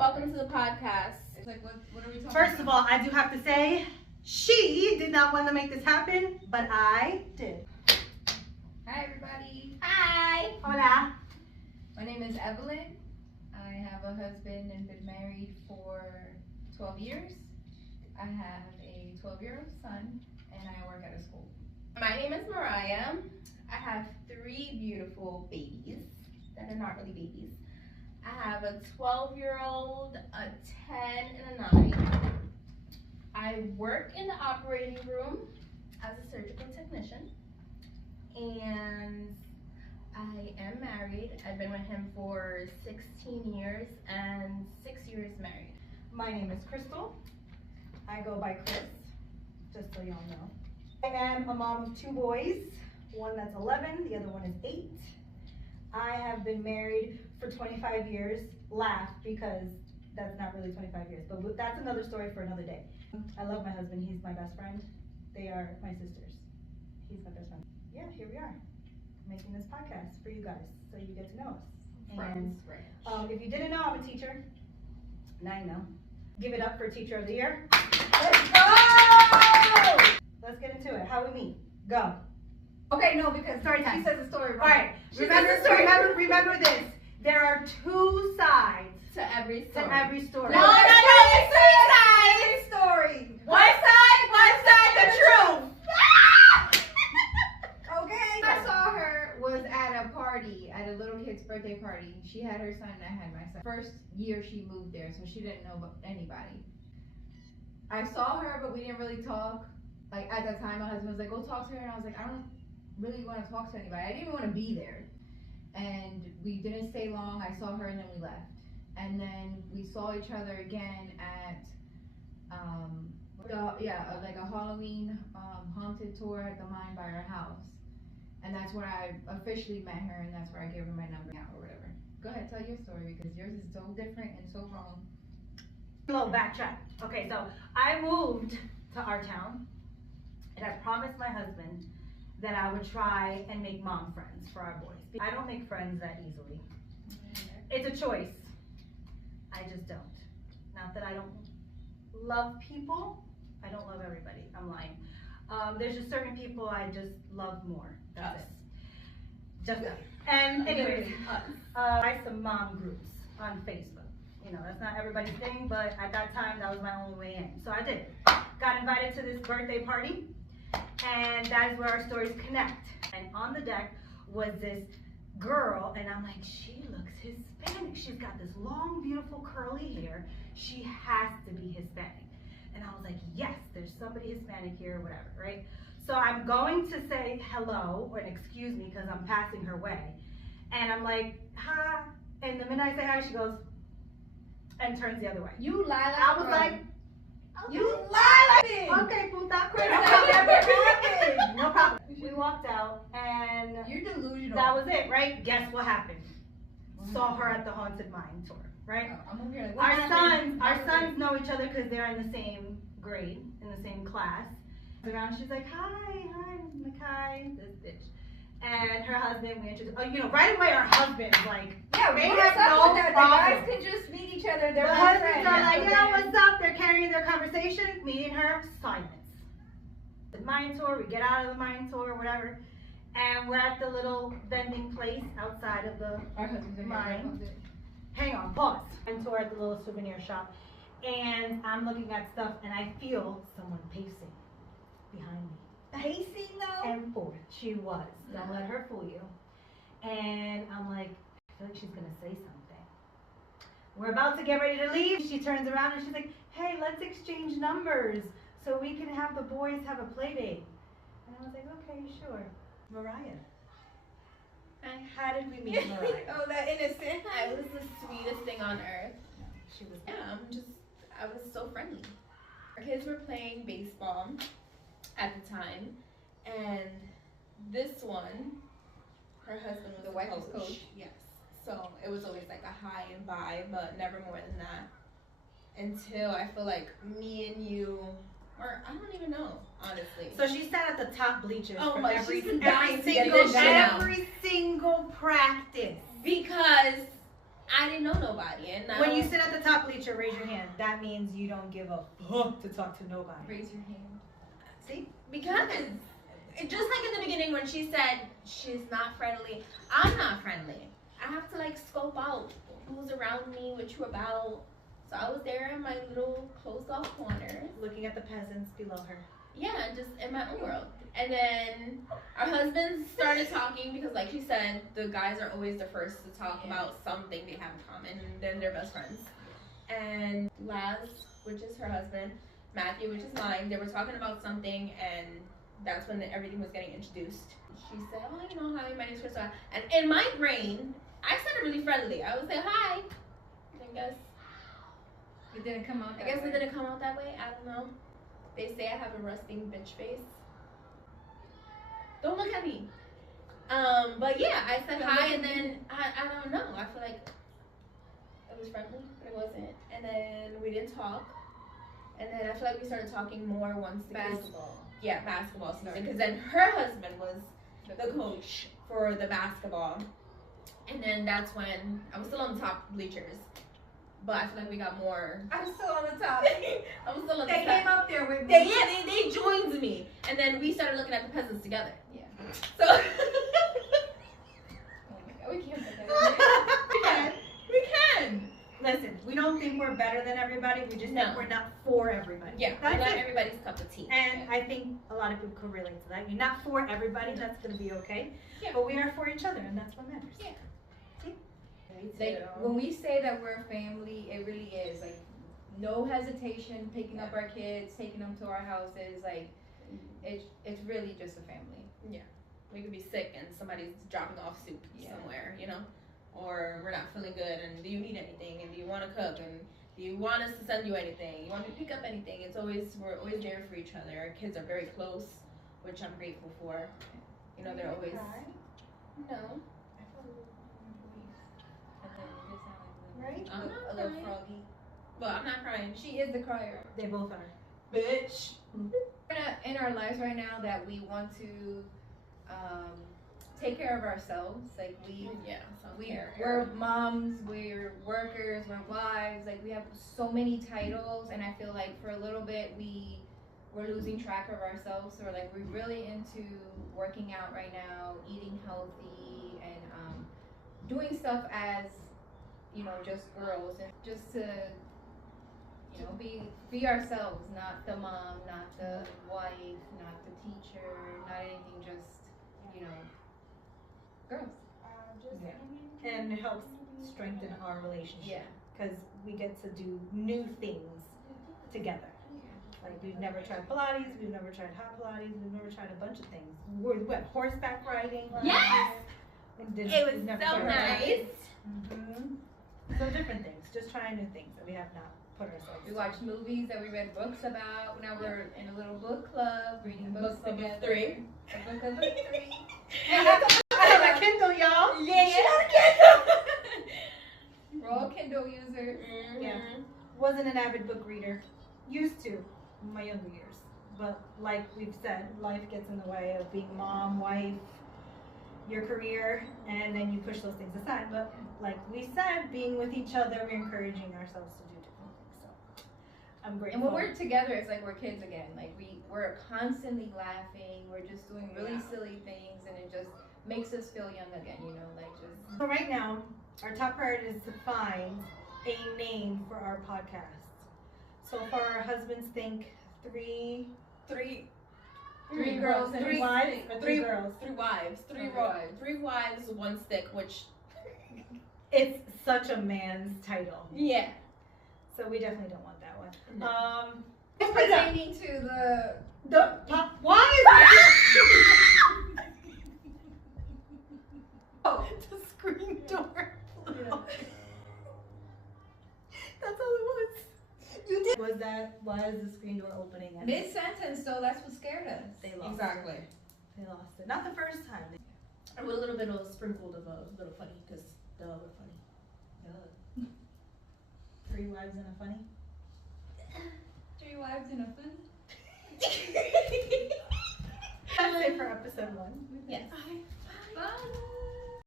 Welcome to the podcast. It's like, what are we talking about? First of all, I do have to say, she did not want to make this happen, but I did. Hi, everybody. Hi. Hola. My name is Evelyn. I have a husband and been married for 12 years. I have a 12-year-old son, and I work at a school. My name is Mariah. I have 3 beautiful babies that are not really babies. I have a 12-year-old, a 10, and a 9. I work in the operating room as a surgical technician, and I am married. I've been with him for 16 years and 6 years married. My name is Crystal. I go by Chris, just so y'all know. I am a mom of 2 boys, one that's 11, the other one is 8. I have been married for 25 years. Laugh, because that's not really 25 years, but that's another story for another day. I love my husband. He's my best friend. They are my sisters. He's my best friend. Yeah, here we are, making this podcast for you guys, so you get to know us. And if you didn't know, I'm a teacher. Now you know. Give it up for Teacher of the Year. Let's go! Let's get into it. How we meet? Go. Okay, no, because Story time. she says the story wrong. All right. Remember this. There are 2 sides To every story. to every story. No, it's 3 sides. Story. One side, the truth. Okay. I saw her was at a party, at a little kid's birthday party. She had her son, I had my son. First year she moved there, so she didn't know about anybody. I saw her, but we didn't really talk. Like, at that time, my husband was like, go talk to her. And I was like, I don't really want to talk to anybody. I didn't even want to be there. And we didn't stay long. I saw her and then we left. And then we saw each other again at, like a Halloween haunted tour at the mine by her house. And that's where I officially met her, and that's where I gave her my number now or whatever. Go ahead, tell your story, because yours is so different and so wrong. A little backtrack. Okay, so I moved to our town, and I promised my husband that I would try and make mom friends for our boys. I don't make friends that easily. It's a choice. I just don't. Not that I don't love people. I don't love everybody. I'm lying. There's just certain people I just love more. That's it. Just us. And anyways, I like some mom groups on Facebook. You know, that's not everybody's thing, but at that time, that was my only way in. So I did. Got invited to this birthday party, and that is where our stories connect. And on the deck was this girl, and I'm like, she looks Hispanic. She's got this long, beautiful, curly hair. She has to be Hispanic. And I was like, yes, there's somebody Hispanic here, or whatever, right? So I'm going to say hello, or excuse me, because I'm passing her way. And I'm like, hi. And the minute I say hi, she goes, and turns the other way. You lie like I was like, okay. You lie like this. Okay, puta. Chris, No problem. We walked out, and You're delusional. that was it, right? Guess what happened? Saw her at the haunted mine tour, right? I'm over here like, Our sons know each other because they're in the same grade, in the same class. Around, she's like, hi, I'm like, hi, this bitch. And her husband, we introduced, right away our husband's like, yeah, they what's have up no with that? problem. The guys can just meet each other. They're The best husbands friends. are like, That's yeah, what what's up? They're carrying their conversation, meeting her, silence. The mine tour, we get out of the mine tour, whatever, and we're at the little vending place outside of the our husbands are mine. Hang on, pause. And tour at the little souvenir shop, and I'm looking at stuff, and I feel someone pacing behind me. Pacing though? And forth. She was. Don't let her fool you. And I'm like, I feel like she's gonna say something. We're about to get ready to leave. She turns around and she's like, hey, let's exchange numbers so we can have the boys have a play date. And I was like, okay, sure. Mariah. And how did we meet Mariah? Oh, that innocent. I was the sweetest thing on earth. She was. Yeah, I was so friendly. Our kids were playing baseball at the time, and this one, her husband was The wife was coach. Yes. So it was always like a hi and bye, but never more than that. Until I feel like me and you, or I don't even know, honestly. So she sat at the top bleachers Oh for my, every she's dying to get single this shit out. every single practice. Because I didn't know nobody. And When you sit at the top bleacher, raise your hand. That means you don't give a fuck to talk to nobody. Raise your hand. See? because just like in the beginning when she said she's not friendly, I'm not friendly. I have to like scope out who's around me, what you about. So I was there in my little closed off corner. Looking at the peasants below her. Yeah, just in my own world. And then our husbands started talking because, like she said, the guys are always the first to talk about something they have in common, and then they're best friends. And Laz, which is her husband, Matthew, which is mine, they were talking about something, and that's when everything was getting introduced. She said, "Oh, you know, hi, my name's Krista." And in my brain, I said it really friendly. I would say, "Hi." I guess It didn't come out. I guess it didn't come out that way. I don't know. They say I have a rusting bitch face. Don't look at me. But yeah, I said hi, and then I don't know. I feel like it was friendly, but it wasn't. And then we didn't talk. And then I feel like we started talking more once the Basketball. basketball season. Because then her husband was the coach for the basketball. And then that's when I was still on the top bleachers. But I feel like we got more. I was still on the top. I was still on the They top. came up there with me. They joined me. And then we started looking at the peasants together. Yeah. So Oh my god, we can't put that in there. we can. Listen, we don't think we're better than everybody. We just No. think we're not for everybody. Yeah, That's not it. everybody's cup of tea. And I think a lot of people could relate to that. You're not for everybody, that's going to be okay. Yeah. But we are for each other, and that's what matters. Yeah. See? Like when we say that we're a family, it really is like no hesitation picking up our kids, taking them to our houses. Like it's really just a family. We could be sick and somebody's dropping off soup somewhere, you know? Or we're not feeling good and do you need anything and do you want to cook and do you want us to send you anything? You want me to pick up anything? We're always there for each other. Our kids are very close, which I'm grateful for. You know, they're always no. Right? I'm not A little crying. froggy. Well, I'm not crying. She is the crier. They both are. Bitch. In our lives right now that we want to take care of ourselves. Like we're moms, we're workers, we're wives. Like we have so many titles, and I feel like for a little bit we're losing track of ourselves. So we're really into working out right now, eating healthy, and doing stuff as just girls, and just to be ourselves, not the mom, not the wife, not the teacher, not anything, just girls. Yeah. And it helps strengthen our relationship. Yeah. Because we get to do new things together. Like we've never tried Pilates, we've never tried hot Pilates, we've never tried a bunch of things. We went horseback riding. Yes! It was never so tried nice. So different things, just trying new things that we have not put ourselves We watched movies that we read books about. Now we're in a little book club, reading books Book Club of together. Three. A book club of three. I have a Kindle, y'all. Yeah. We're all Kindle users. Yeah. Wasn't an avid book reader. Used to in my younger years. But like we've said, life gets in the way of being mom, wife, your career, and then you push those things aside. But like we said, being with each other, we're encouraging ourselves to do different things. So I'm grateful. And when we're together, it's like we're kids again. Like we're constantly laughing. We're just doing really silly things, and it just makes us feel young again. So right now, our top priority is to find a name for our podcast. So far, our husbands think three girls and three wives, or three girls. 3 wives. 3 wives, 1 stick, which It's such a man's title. yeah. So we definitely don't want that one. No. It's pertaining to Why the screen door? Yeah. That's all it was. You did. Why is the screen door opening? And mid-sentence, so that's what scared us. they lost Exactly. it. They lost it. Not the first time. And with a little bit of sprinkled of a little funny, because we're funny. 3 wives and a funny. 3 wives and a funny. That's it for episode 1. Yes. Bye.